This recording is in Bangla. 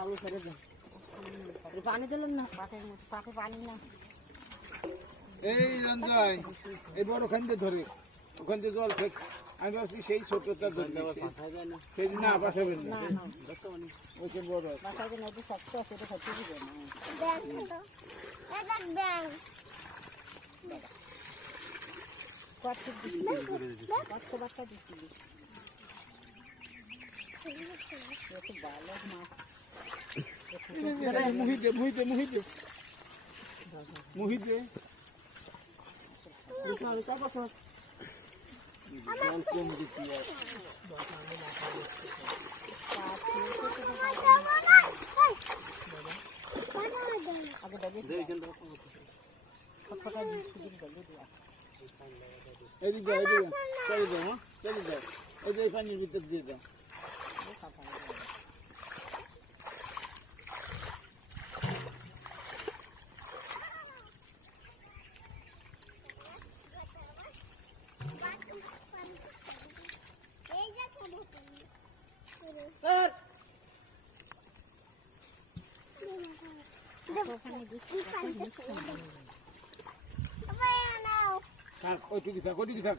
আলু ছেড়ে দেন। পানি দিলেন না, পাটে পানি না। এই রঞ্জয় এই বড় ওখান দিয়ে ধরে ওখান দিয়ে জল ফেক আমি ভাবছি সেই ছোটটা ধরে সেই না বাসাবেন না ওইটা বড় বাসায় নদী শক্ত আছে, এটা হচ্ছে দিবে না। কত বাচ্চা দিচ্ছি ভালো মাছ। মুহিতে মুহিতে মুহিতে মুহিতে জল কম দিচ্ছি আগে ডগে ফটফটা দিচ্ছি ডগে দিয়া এদিকে এদিকে চলে যাও হ্যাঁ চলে যাও এই যে পানির ভিতর দিয়ে দাও থাক ওইটুকু থাক ওইটুকু থাক